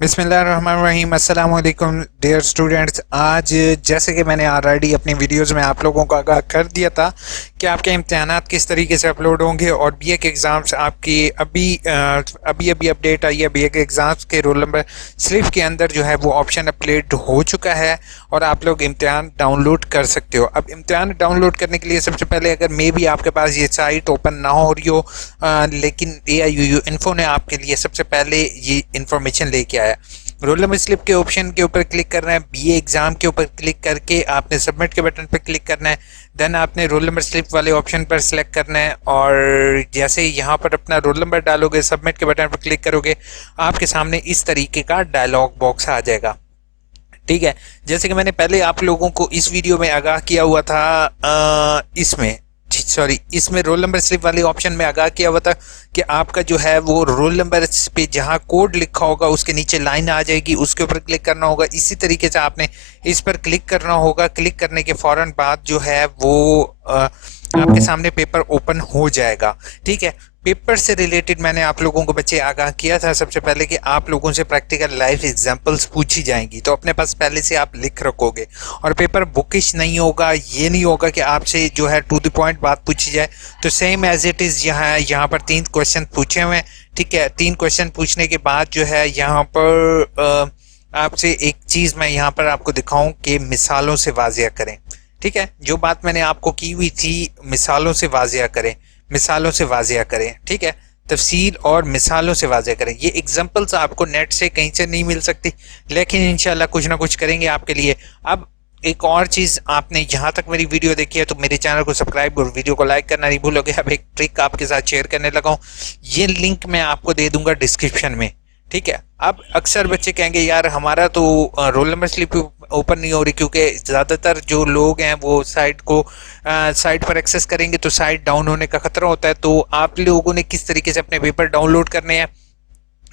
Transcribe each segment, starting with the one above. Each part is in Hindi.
बिस्मिल्लाहिर्रहमानिर्रहीम। अस्सलाम वालेकुम डियर स्टूडेंट्स। आज जैसे कि मैंने ऑलरेडी अपनी वीडियोस में आप लोगों को आगाह कर दिया था कि आपके इम्तहानात किस तरीके से अपलोड होंगे और बीए के एग्ज़ाम्स आपकी अभी अपडेट आई है। बीए के एग्ज़ाम्स के रोल नंबर स्लिप के अंदर जो है वो ऑप्शन अपडेट हो चुका है और आप लोग इम्तहान डाउनलोड कर सकते हो। अब इम्तहान डाउनलोड करने के लिए सबसे पहले अगर मे भी आपके पास ये साइट ओपन ना हो रही हो, लेकिन AIUU इन्फो ने आपके लिए सबसे पहले ये इन्फॉर्मेशन लेके आया। रोल नंबर स्लिप के ऑप्शन के ऊपर क्लिक करना है, बीए एग्जाम के ऊपर क्लिक करके आपने सबमिट के बटन पर क्लिक करना है। देन आपने रोल नंबर स्लिप वाले ऑप्शन पर सिलेक्ट करना है और जैसे यहाँ पर अपना रोल नंबर डालोगे, सबमिट के बटन पर क्लिक करोगे, आपके सामने इस तरीके का डायलॉग बॉक्स आ जाएगा। ठीक है, जैसे कि मैंने पहले आप लोगों को इस वीडियो में आगाह किया हुआ था, इसमें रोल नंबर स्लिप वाले ऑप्शन में आगाह किया हुआ था कि आपका जो है वो रोल नंबर पे जहां कोड लिखा होगा उसके नीचे लाइन आ जाएगी, उसके ऊपर क्लिक करना होगा। इसी तरीके से आपने इस पर क्लिक करना होगा। क्लिक करने के फौरन बाद जो है वो आपके सामने पेपर ओपन हो जाएगा। ठीक है, पेपर से रिलेटेड मैंने आप लोगों को बच्चे आगाह किया था सबसे पहले कि आप लोगों से प्रैक्टिकल लाइफ एग्जांपल्स पूछी जाएंगी, तो अपने पास पहले से आप लिख रखोगे और पेपर बुकिश नहीं होगा। ये नहीं होगा कि आपसे जो है टू द पॉइंट बात पूछी जाए। तो सेम एज इट इज़ यहाँ पर 3 क्वेश्चन पूछे हुए हैं। ठीक है, 3 क्वेश्चन पूछने के बाद जो है यहाँ पर आपसे एक चीज़ मैं यहाँ पर आपको दिखाऊं कि मिसालों से वाजिया करें। ठीक है, जो बात मैंने आपको की हुई थी मिसालों से वाजिया करें, मिसालों से वाजिया करें। ठीक है, तफसील और मिसालों से वाजिया करें। ये एग्जांपल्स आपको नेट से कहीं से नहीं मिल सकती, लेकिन इंशाल्लाह कुछ ना कुछ करेंगे आपके लिए। अब एक और चीज़, आपने यहाँ तक मेरी वीडियो देखी है तो मेरे चैनल को सब्सक्राइब और वीडियो को लाइक करना नहीं भूलोगे। अब एक ट्रिक आपके साथ शेयर करने लगा हूँ, ये लिंक मैं आपको दे दूंगा डिस्क्रिप्शन में। ठीक है, अब अक्सर बच्चे कहेंगे यार हमारा तो रोल नंबर स्लिप ओपन नहीं हो रही, क्योंकि ज़्यादातर जो लोग हैं वो साइट पर एक्सेस करेंगे तो साइट डाउन होने का खतरा होता है। तो आप लोगों ने किस तरीके से अपने पेपर डाउनलोड करने हैं,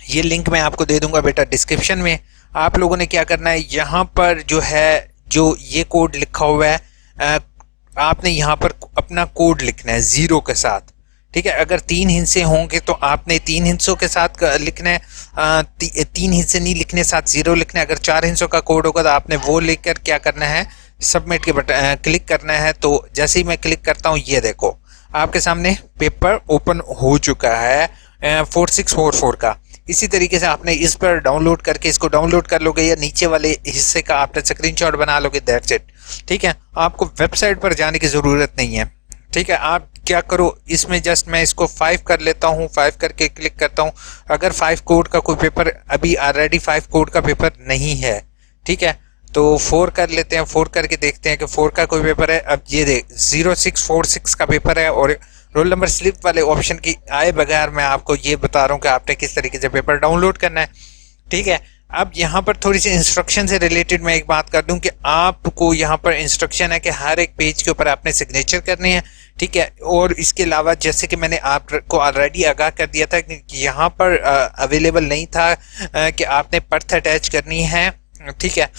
ये लिंक मैं आपको दे दूंगा बेटा डिस्क्रिप्शन में। आप लोगों ने क्या करना है, यहाँ पर जो है जो ये कोड लिखा हुआ है, आपने यहाँ पर अपना कोड लिखना है 0 के साथ। ठीक है, अगर 3 हिस्से होंगे तो आपने 3 हिस्सों के साथ लिखना है, 3 हिस्से नहीं लिखने, साथ 0 लिखना है। अगर 4 हिस्सों का कोड होगा तो आपने वो लिखकर क्या करना है, सबमिट के बटन क्लिक करना है। तो जैसे ही मैं क्लिक करता हूँ, ये देखो आपके सामने पेपर ओपन हो चुका है 4644 का। इसी तरीके से आपने इस पर डाउनलोड करके इसको डाउनलोड कर लोगे या नीचे वाले हिस्से का आपने स्क्रीनशॉट बना लोगे, दैट्स इट। ठीक है, आपको वेबसाइट पर जाने की ज़रूरत नहीं है। ठीक है, आप क्या करो, इसमें जस्ट मैं इसको 5 कर लेता हूँ, 5 करके क्लिक करता हूँ। अगर 5 कोड का कोई पेपर अभी ऑलरेडी 5 कोड का पेपर नहीं है, ठीक है, तो 4 कर लेते हैं। 4 करके देखते हैं कि 4 का कोई पेपर है। अब ये देख 0646 का पेपर है और रोल नंबर स्लिप वाले ऑप्शन की आए बगैर मैं आपको ये बता रहा हूँ कि आपने किस तरीके से पेपर डाउनलोड करना है। ठीक है, अब यहाँ पर थोड़ी सी इंस्ट्रक्शन से रिलेटेड मैं एक बात कर दूं कि आपको यहाँ पर इंस्ट्रक्शन है कि हर एक पेज के ऊपर आपने सिग्नेचर करनी है। ठीक है, और इसके अलावा जैसे कि मैंने आपको ऑलरेडी आगाह कर दिया था कि यहाँ पर अवेलेबल नहीं था कि आपने पर्थ अटैच करनी है। ठीक है,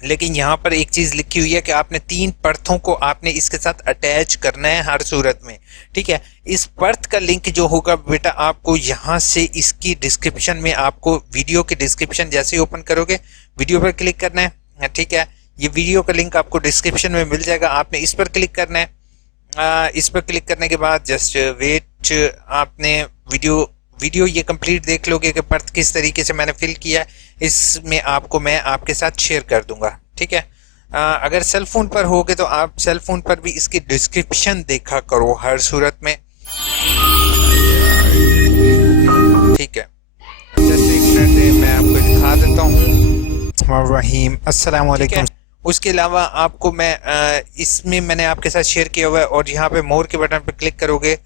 लेकिन यहाँ पर एक चीज़ लिखी हुई है कि आपने 3 पर्थों को आपने इसके साथ अटैच करना है हर सूरत में। ठीक है, इस पर्थ का लिंक जो होगा बेटा आपको यहाँ से इसकी डिस्क्रिप्शन में, आपको वीडियो की डिस्क्रिप्शन जैसे ही ओपन करोगे वीडियो पर क्लिक करना है। ठीक है, ये वीडियो का लिंक आपको डिस्क्रिप्शन में मिल जाएगा, आपने इस पर क्लिक करना है। इस पर क्लिक करने के बाद जस्ट वेट, आपने वीडियो ये कंप्लीट देख लोगे कि पर्थ किस तरीके से मैंने फिल किया है, इसमें आपको मैं आपके साथ शेयर कर दूंगा। ठीक है, अगर सेल फोन पर होगे तो आप सेल फोन पर भी इसकी डिस्क्रिप्शन देखा करो हर सूरत में। ठीक है, जस्ट एक मिनट मैं आपको दिखा देता हूँ। रहीम, अस्सलाम वालेकुम। उसके अलावा आपको मैं इसमें मैंने आपके साथ शेयर किया हुआ है और यहाँ पे मोर के बटन पर क्लिक करोगे।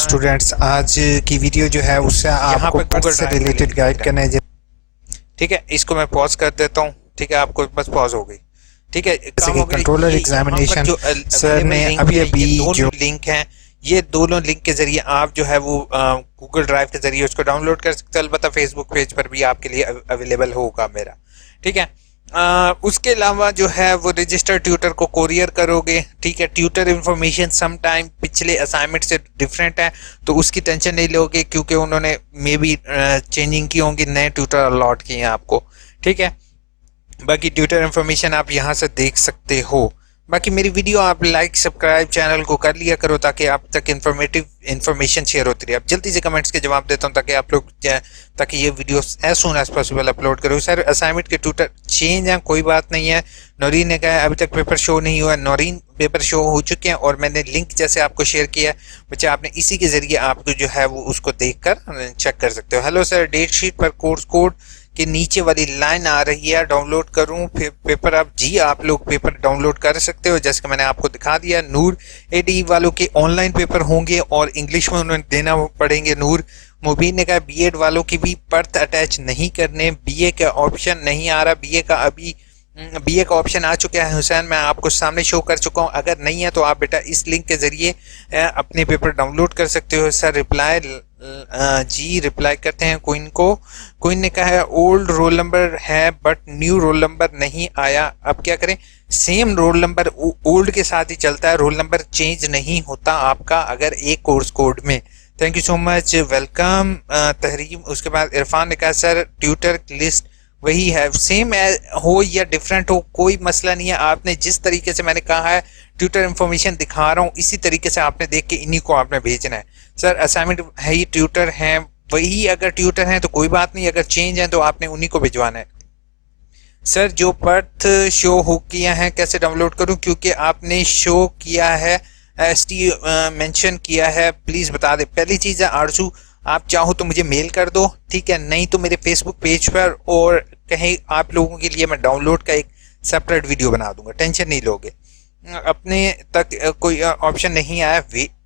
स्टूडेंट्स, आज की वीडियो जो है उससे आपको पर्थ से रिलेटेड गाइड करना है। ठीक है, इसको मैं पॉज कर देता हूँ। ठीक है, आपको बस पॉज हो गई। ठीक है, कंट्रोलर एग्जामिनेशन सर ने अभी जो लिंक है, ये दोनों लिंक के जरिए आप जो है वो गूगल ड्राइव के जरिए उसको डाउनलोड कर सकते हैं। अलबत्ता फेसबुक पेज पर भी आपके लिए अवेलेबल होगा मेरा। ठीक है, उसके अलावा जो है वो रजिस्टर्ड ट्यूटर को कोरियर करोगे, ठीक है। ट्यूटर इन्फॉर्मेशन सम टाइम पिछले असाइनमेंट से डिफरेंट है, तो उसकी टेंशन नहीं लोगे क्योंकि उन्होंने मे बी चेंजिंग की होंगी, नए ट्यूटर अलॉट किए हैं आपको, ठीक है। बाकी ट्विटर इन्फॉर्मेशन आप यहाँ से देख सकते हो। बाकी मेरी वीडियो आप लाइक सब्सक्राइब चैनल को कर लिया करो ताकि आप तक इन्फॉर्मेटिव इन्फॉर्मेशन शेयर होती रहे। अब जल्दी से कमेंट्स के जवाब देता हूँ ताकि आप लोग ताकि ये video as soon as possible upload करो। सर असाइनमेंट के ट्विटर चेंज हैं, कोई बात नहीं है। नौरीन ने कहा है अभी तक पेपर शो नहीं हुआ। नौरीन पेपर शो हो चुके हैं और मैंने लिंक जैसे आपको शेयर किया है बच्चे, आपने इसी के जरिए आपको जो है वो उसको देख कर चेक कर सकते हो। हेलो सर, डेट शीट पर कोर्स कोड कि नीचे वाली लाइन आ रही है डाउनलोड करूं फिर पेपर। आप जी आप लोग पेपर डाउनलोड कर सकते हो जैसे कि मैंने आपको दिखा दिया। नूर एडी वालों के ऑनलाइन पेपर होंगे और इंग्लिश में उन्हें देना पड़ेंगे। नूर मुबीन ने कहा बीएड वालों की भी पर्थ अटैच नहीं करने, बीए का ऑप्शन नहीं आ रहा। बीए का ऑप्शन आ चुका है हुसैन, मैं आपको सामने शो कर चुका हूं। अगर नहीं है तो आप बेटा इस लिंक के जरिए अपने पेपर डाउनलोड कर सकते हो। सर रिप्लाई जी रिप्लाई करते हैं क्वीन ने कहा है ओल्ड रोल नंबर है बट न्यू रोल नंबर नहीं आया, अब क्या करें। सेम रोल नंबर ओल्ड के साथ ही चलता है, रोल नंबर चेंज नहीं होता आपका अगर एक कोर्स कोड में। Thank you so much, welcome Tahreem. उसके बाद इरफान ने कहा सर ट्यूटर लिस्ट वही है, सेम हो या डिफरेंट हो कोई मसला नहीं है। आपने जिस तरीके से मैंने कहा है ट्विटर इन्फॉर्मेशन दिखा रहा हूँ इसी तरीके से आपने देख के इन्हीं को आपने भेजना है। सर असाइनमेंट है ही ट्यूटर हैं वही, अगर ट्यूटर हैं तो कोई बात नहीं, अगर चेंज है तो आपने उन्हीं को भिजवाना है। सर जो पर्थ शो हो किया है कैसे डाउनलोड करूं, क्योंकि आपने शो किया है एसटी मेंशन किया है, प्लीज बता दे। पहली चीज है आरजू, आप चाहो तो मुझे मेल कर दो, ठीक है, नहीं तो मेरे फेसबुक पेज पर और कहीं आप लोगों के लिए मैं डाउनलोड का एक सेपरेट वीडियो बना दूंगा, टेंशन नहीं लोगे। अपने तक कोई ऑप्शन नहीं आया,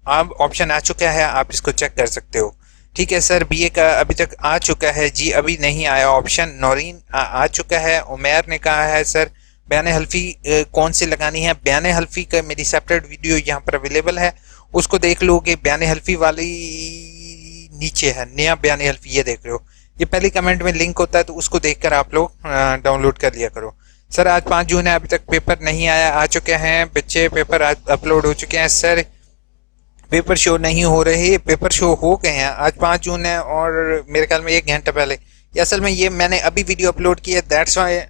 अब ऑप्शन आ चुका है, आप इसको चेक कर सकते हो, ठीक है। सर बीए का अभी तक आ चुका है जी, अभी नहीं आया ऑप्शन। नौरीन आ चुका है। उमैर ने कहा है सर बयान हल्फी कौन सी लगानी है। बयान हल्फी का मेरी सेपरेट वीडियो यहाँ पर अवेलेबल है, उसको देख लोगे। बयान हल्फी वाली नीचे है, नया बयान हल्फी ये देख रहे हो, ये पहली कमेंट में लिंक होता है तो उसको देखकर आप लोग डाउनलोड कर लिया करो। सर आज 5 जून है, अभी तक पेपर नहीं आया, आ चुके हैं बच्चे, पेपर अपलोड हो चुके हैं। सर पेपर शो नहीं हो रहे, पेपर शो हो गए हैं, आज 5 जून है और मेरे ख्याल में 1 घंटा पहले। ये असल में ये मैंने अभी वीडियो अपलोड की है, दैट्स वाई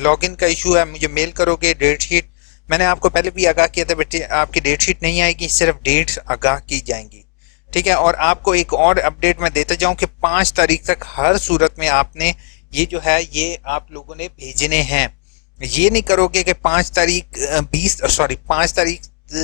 लॉगिन का इशू है। मुझे मेल करोगे डेट शीट, मैंने आपको पहले भी आगाह किया था बेटे आपकी डेट शीट नहीं आएगी, सिर्फ डेट्स आगाह की जाएंगी, ठीक है। और आपको एक और अपडेट मैं देता जाऊं कि 5 तारीख तक हर सूरत में आपने ये जो है ये आप लोगों ने भेजने हैं। ये नहीं करोगे कि 5 तारीख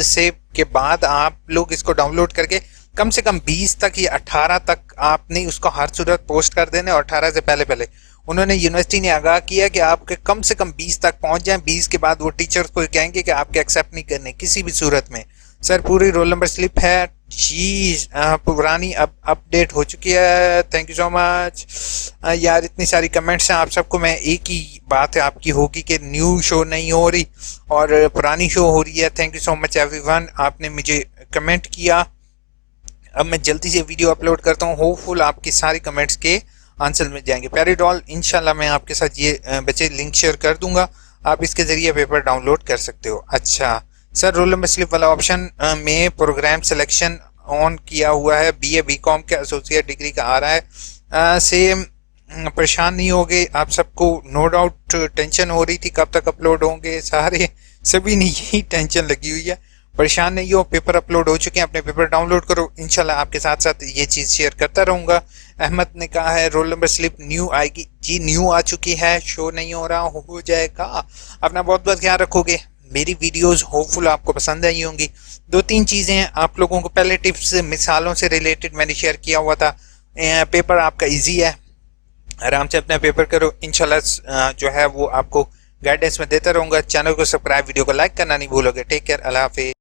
से के बाद आप लोग इसको डाउनलोड करके कम से कम 20 तक या 18 तक आपने उसको हर सूरत पोस्ट कर देने, और 18 से पहले पहले उन्होंने यूनिवर्सिटी ने आगाह किया कि आपके कम से कम 20 तक पहुंच जाएं। 20 के बाद वो टीचर्स को कहेंगे कि आपके एक्सेप्ट नहीं करने किसी भी सूरत में। सर पूरी रोल नंबर स्लिप है जी, पुरानी अब अपडेट हो चुकी है। थैंक यू सो मच यार, इतनी सारी कमेंट्स हैं आप सबको। मैं एक ही बात है आपकी होगी कि न्यू शो नहीं हो रही और पुरानी शो हो रही है। Thank you so much everyone, आपने मुझे कमेंट किया। अब मैं जल्दी से वीडियो अपलोड करता हूँ, होपफुल आपकी सारी कमेंट्स के आंसर मिल जाएंगे। पैराडॉल इंशाल्लाह मैं आपके साथ ये बच्चे लिंक शेयर कर दूंगा, आप इसके जरिए पेपर डाउनलोड कर सकते हो। अच्छा सर रोल नंबर स्लिप वाला ऑप्शन में प्रोग्राम सिलेक्शन ऑन किया हुआ है, बीए बीकॉम के एसोसिएट डिग्री का आ रहा है। सेम परेशान नहीं हो गए आप सबको, नो डाउट टेंशन हो रही थी कब तक अपलोड होंगे, सारे सभी ने यही टेंशन लगी हुई है। परेशान नहीं हो, पेपर अपलोड हो चुके हैं, अपने पेपर डाउनलोड करो, इंशाल्लाह आपके साथ साथ ये चीज़ शेयर करता रहूँगा। अहमद ने कहा है रोल नंबर स्लिप न्यू आएगी जी, न्यू आ चुकी है, शो नहीं हो रहा, हो जाएगा। अपना बहुत बहुत ख्याल रखोगे, मेरी वीडियोस होपफुल आपको पसंद आई होंगी। 2-3 चीज़ें आप लोगों को पहले टिप्स मिसालों से रिलेटेड मैंने शेयर किया हुआ था। पेपर आपका इजी है, आराम से अपना पेपर करो, इंशाल्लाह जो है वो आपको गाइडेंस में देता रहूँगा। चैनल को सब्सक्राइब, वीडियो को लाइक करना नहीं भूलोगे। टेक केयर, अल्लाह हाफिज़।